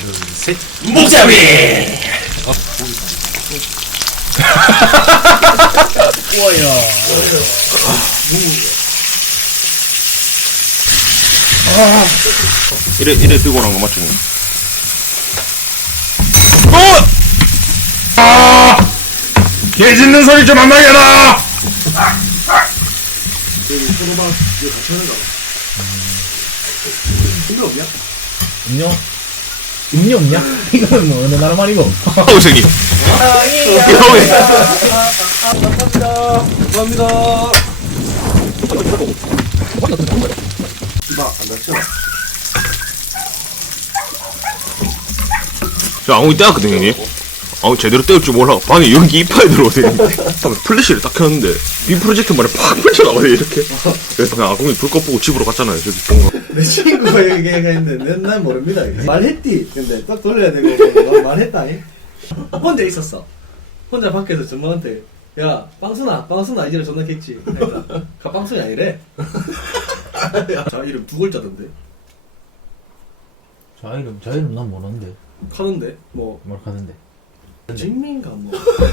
셋. 목잡이! 우와야. 이래 들고 오는 거 맞죠? 개 짖는 소리 좀 안 나게 해라! 여기 소로방 이거 같이 하는가 봐. 음료 없냐? 음료? 음료 없냐? 이거는 뭐 어느 나라 말이고? 선생님. 감사합니다. 이봐 안 다쳐. 저 아웅이 떼었거든요, 형님. 아웅 제대로 떼을 줄 몰라. 방에 연기 이파에 들어오더니 플래시를 딱 켰는데 비 프로젝트 말에 팍 펼쳐나와요 이렇게. 그래서 그냥 아웅이 불 꺼보고 집으로 갔잖아요. 저기 뭔가. 내 친구가 얘기했는데 난 모릅니다. 말했디. 근데 딱 돌려야 되고 말했다. 혼자 있었어. 혼자 밖에서 전무한테 야 빵순아 이제는 존나 객지. 그러니까 빵순이 아니래. 자 이름 두 글자던데. 저 이름 난 모르는데. 하는데 뭐 뭘 하는데. 진민가 뭐.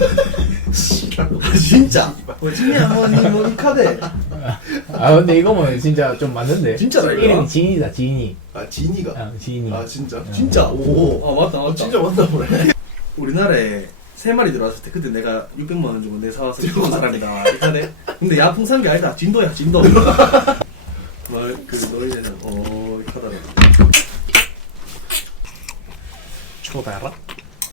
진짜. 뭐 진민 어머니 뭐 이 카드. 아 근데 이거 뭐 진짜 좀 맞는데. 진짜다, 이거? 이름이 지인이다 지인이. 아 진이가. 지인이. 아 진짜? 진짜? 오. 아 맞다. 진짜 맞나 보네. 우리나라에 3마리 들어왔을 때 그때 내가 600만 원 주고 내 사와서 키운 사람이다. 이카네. 근데 야풍 산 게 아니다. 진도야 진도. 말그 너희는 이카다. 초다라.